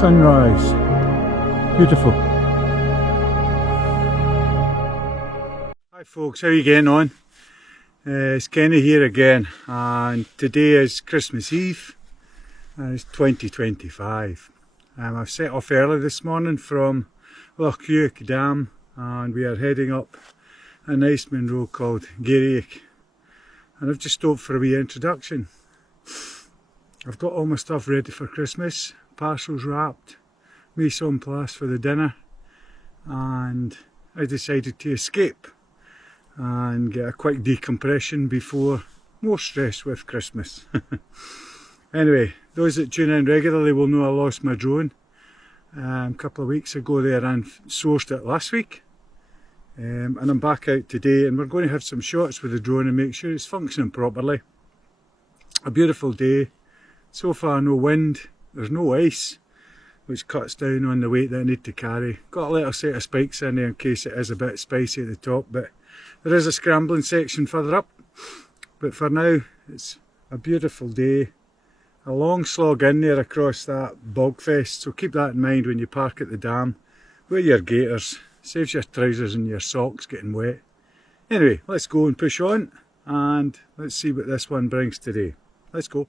Sunrise, beautiful. Hi folks, how are you getting on? It's Kenny here again, and today is Christmas Eve and it's 2025. I've set off early this morning from Loch-Quoich Dam and we are heading up a nice main road called Gairich, and I've just stopped for a wee introduction. I've got all my stuff ready for Christmas. Parcels wrapped, mise en place for the dinner, and I decided to escape and get a quick decompression before more stress with Christmas. Anyway, those that tune in regularly will know I lost my drone a couple of weeks ago there and sourced it last week, and I'm back out today, and we're going to have some shots with the drone and make sure it's functioning properly. A beautiful day, so far no wind. There's no ice, which cuts down on the weight that I need to carry. Got a little set of spikes in there in case it is a bit spicy at the top, but there is a scrambling section further up. But for now, it's a beautiful day. A long slog in there across that bog fest, so keep that in mind when you park at the dam. Wear your gaiters, saves your trousers and your socks getting wet. Anyway, let's go and push on, and let's see what this one brings today. Let's go.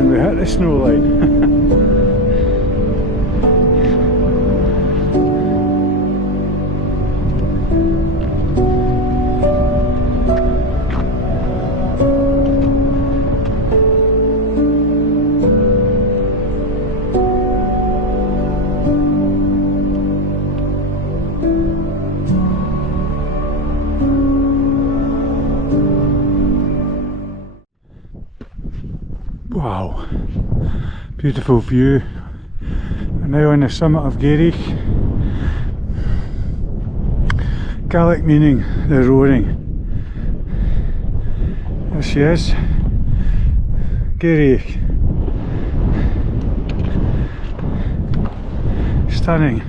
and we hit the snow line. Wow, beautiful view. We're now on the summit of Gairich. Gairich meaning the roaring. There she is, Gairich. Stunning.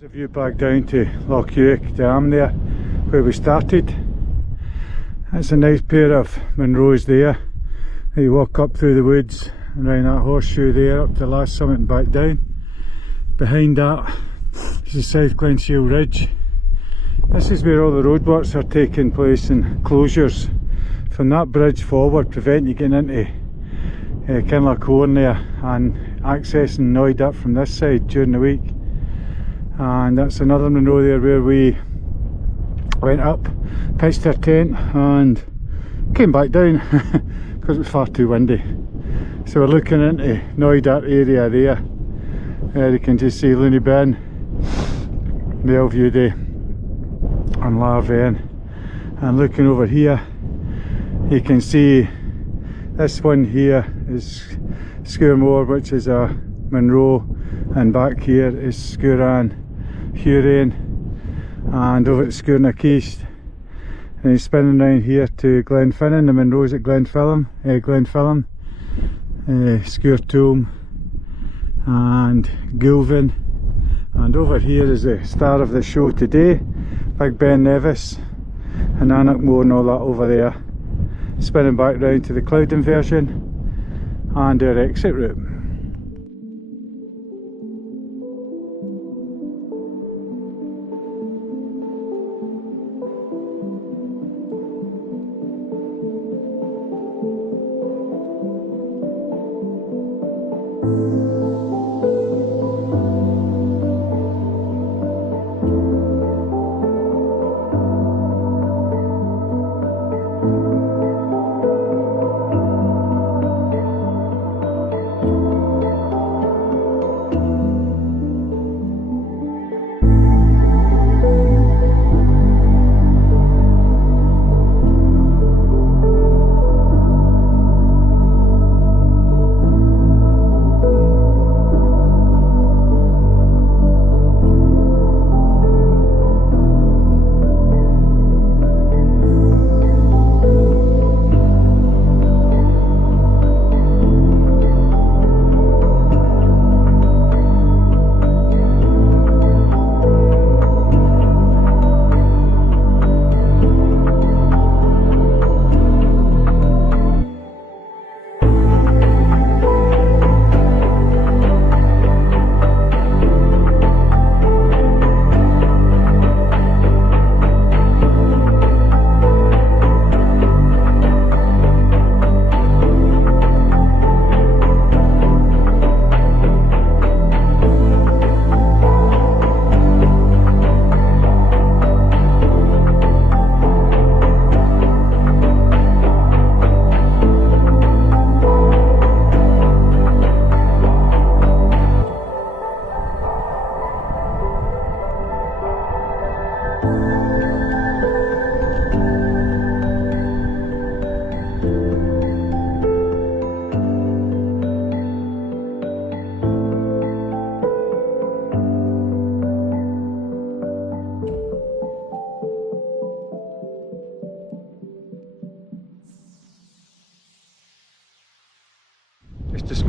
There's a view back down to Loch-Quoich Dam there, where we started. That's a nice pair of Munros there. You walk up through the woods and around that horseshoe there up to the last summit and back down. Behind that is the South Glenshiel Ridge. This is where all the roadworks are taking place and closures from that bridge forward prevent you getting into Loch-Quoich there and accessing Knoydart from this side during the week. And that's another Munro there where we went up, pitched our tent and came back down because it was far too windy. So we're looking into Knoydart area there. You can just see Looneyben, Bellevue Day and Larven. And looking over here you can see this one here is Sgurr-Mor, which is a Munro, and back here is Sgurr-Mor and over at Sgurr-Mor and he's spinning around here to Glenfinnan, the Munros at Glenfinnan, Sgurr-Tulm and Gulvin, and over here is the star of the show today, big Ben-Nevis and Loch-Quoich and all that over there, spinning back round to the cloud inversion and our exit route.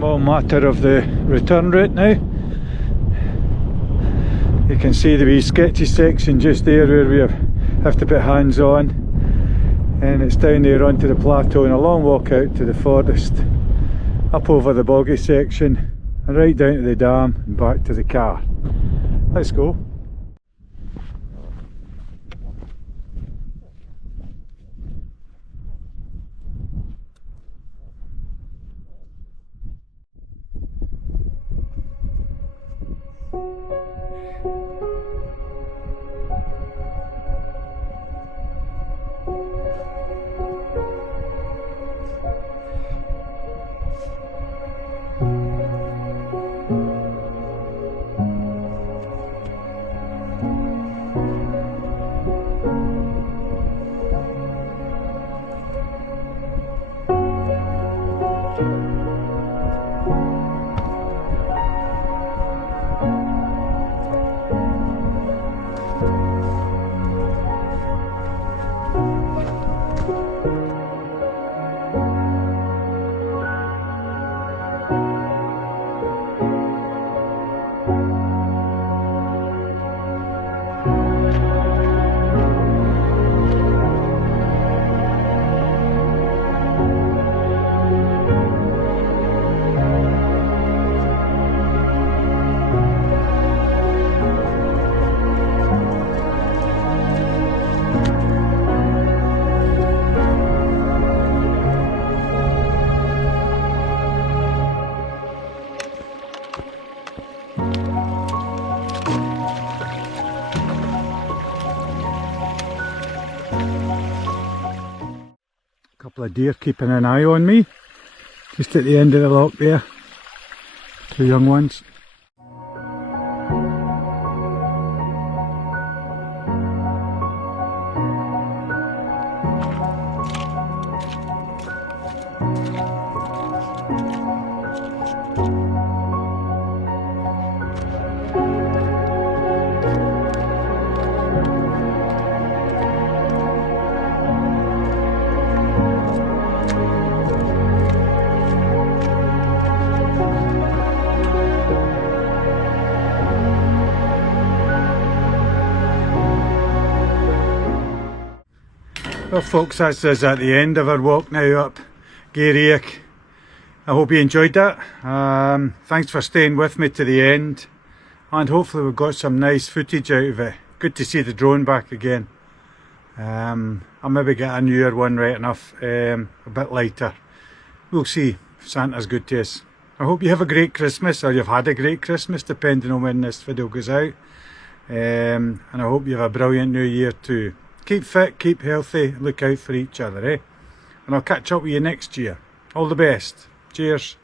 all matter of the return route now. You can see the wee sketchy section just there where we have to put hands on, and it's down there onto the plateau and a long walk out to the forest, up over the boggy section and right down to the dam and back to the car. Let's go. Couple of deer keeping an eye on me, just at the end of the loch there, two young ones. Well folks, that's us at the end of our walk now up Gairich. I hope you enjoyed that. Thanks for staying with me to the end, and hopefully we've got some nice footage out of it. Good to see the drone back again. I'll maybe get a newer one right enough, a bit lighter. We'll see if Santa's good to us. I hope you have a great Christmas, or you've had a great Christmas depending on when this video goes out. And I hope you have a brilliant new year too. Keep fit, keep healthy, look out for each other, eh? And I'll catch up with you next year. All the best. Cheers.